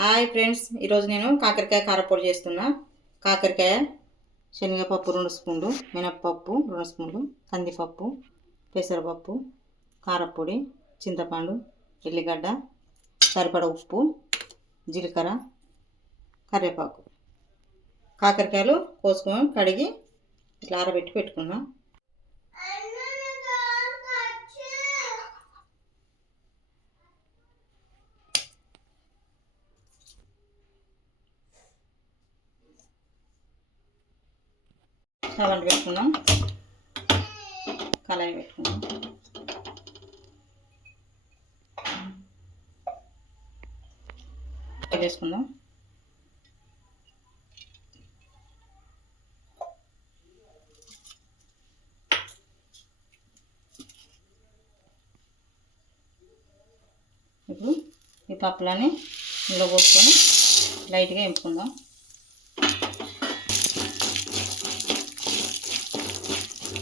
Hi friends ఈరోజు నేను కాకరకాయ కారపొడి చేస్తున్నా. కాకరకాయ శనగపప్పు రెండు స్పూన్లు మినప్పప్పు రెండు స్పూన్లు కందిపప్పు పెసరపప్పు కారపొడి చింతపండు ఎల్లిగడ్డ సరిపడ ఉప్పు జీలకర్ర కరివేపాకు. కాకరకాయలు కోసుకొని కడిగి ఇట్లా ఆరబెట్టి పెట్టుకున్నాను స్టవ్ పెట్టుకున్నాం కళాయి పెట్టుకున్నాం వేసుకుందాం ఇప్పుడు ఈ పప్పులని ఇందులో పోసుకొని లైట్గా ఎంపుకుందాం.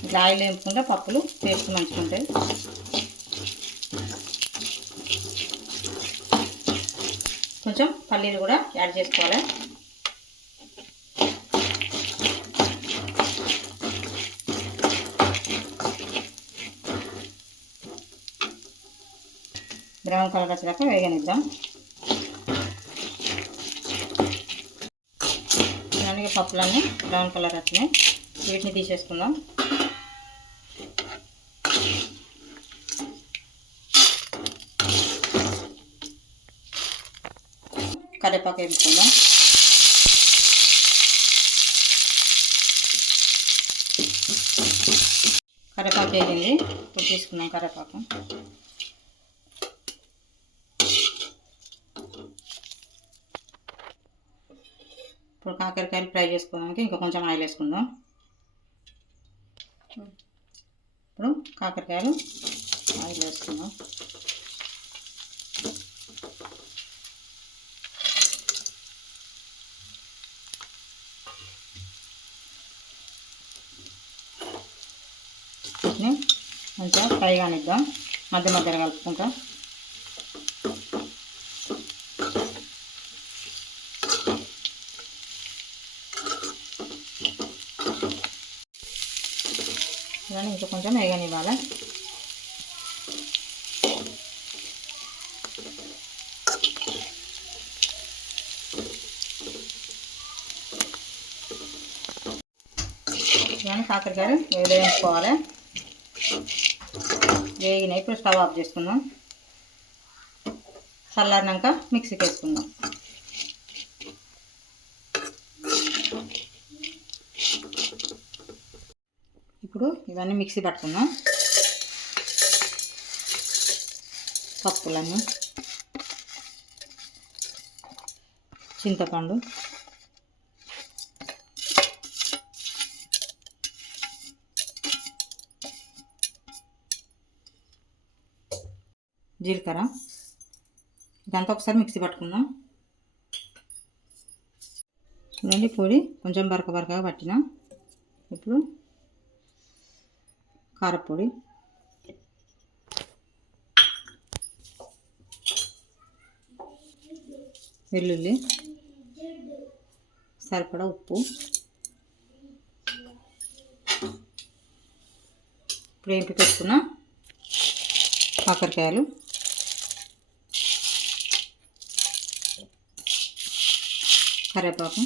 ఇట్లా ఆయిల్ వేపుకుంటే పప్పులు టేస్ట్ మంచిగా ఉంటాయి కొంచెం పల్లీలు కూడా యాడ్ చేసుకోవాలి. బ్రౌన్ కలర్ వచ్చేదాకా వేగనిద్దాం. పప్పులన్నీ బ్రౌన్ కలర్ వచ్చినాయి. వీటిని తీసేసుకుందాం. కరివేపాకు వేసుకుందాం కరివేపాకు వేగింది. ఇప్పుడు తీసుకున్నాం కరివేపాకు. ఇప్పుడు కాకరకాయలు ఫ్రై చేసుకోవడానికి ఇంకా కొంచెం ఆయిల్ వేసుకుందాం. ఇప్పుడు కాకరకాయలు ఆయిల్ వేసుకుందాం మంచిగా ఫ్రై కానిద్దాం. మధ్య మధ్యలో కలుపుకుంటాం. ఇవన్నీ ఇంకా కొంచెం వేగనివ్వాలి. ఇవన్నీ కాకరకాయలు వేయించుకోవాలి వేగినాయి. ఇప్పుడు స్టవ్ ఆఫ్ చేసుకుందాం. చల్లారినాక మిక్సీకి వేసుకుందాం. ఇప్పుడు ఇవన్నీ మిక్సీ పట్టుకున్నాం పప్పులన్నీ. చింతపండు. జీలకర్ర. ఇదంతా ఒకసారి మిక్సీ పట్టుకుందాం. చూడండి పొడి. కొంచెం బరక బరకగా పట్టిన. ఇప్పుడు కారపొడి. వెల్లుల్లి. సరిపడా ఉప్పు. ఇప్పుడు ఏంటి పెట్టుకున్న కాకరకాయలు. కరివేపాకు.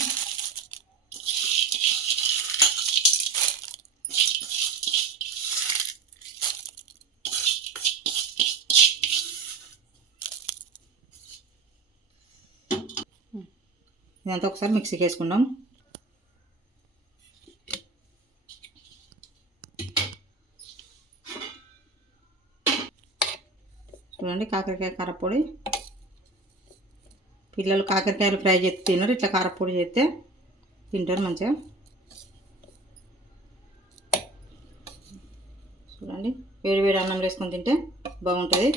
ఇదంతా ఒకసారి మిక్సీకి వేసుకుందాం చూడండి కాకరకాయ కారపొడి. పిల్లలు కాకరకాయలు ఫ్రై చేస్తే తినరు ఇట్లా కారపొడి చేస్తే తింటారు మంచిగా. చూడండి వేడి వేడి అన్నం వేసుకొని తింటే బాగుంటుంది.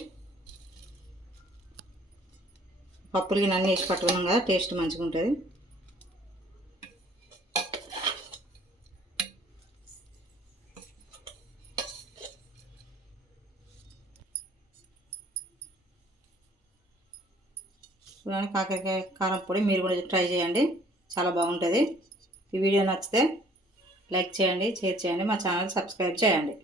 పప్పులు గిన్నె అన్నీ వేసి పట్టుకున్నాం కదా టేస్ట్ మంచిగా ఉంటుంది. చూడండి కాకరకాయ కారం పొడి మీరు కూడా ట్రై చేయండి చాలా బాగుంటుంది. ఈ వీడియో నచ్చితే లైక్ చేయండి షేర్ చేయండి మా ఛానల్ సబ్స్క్రైబ్ చేయండి.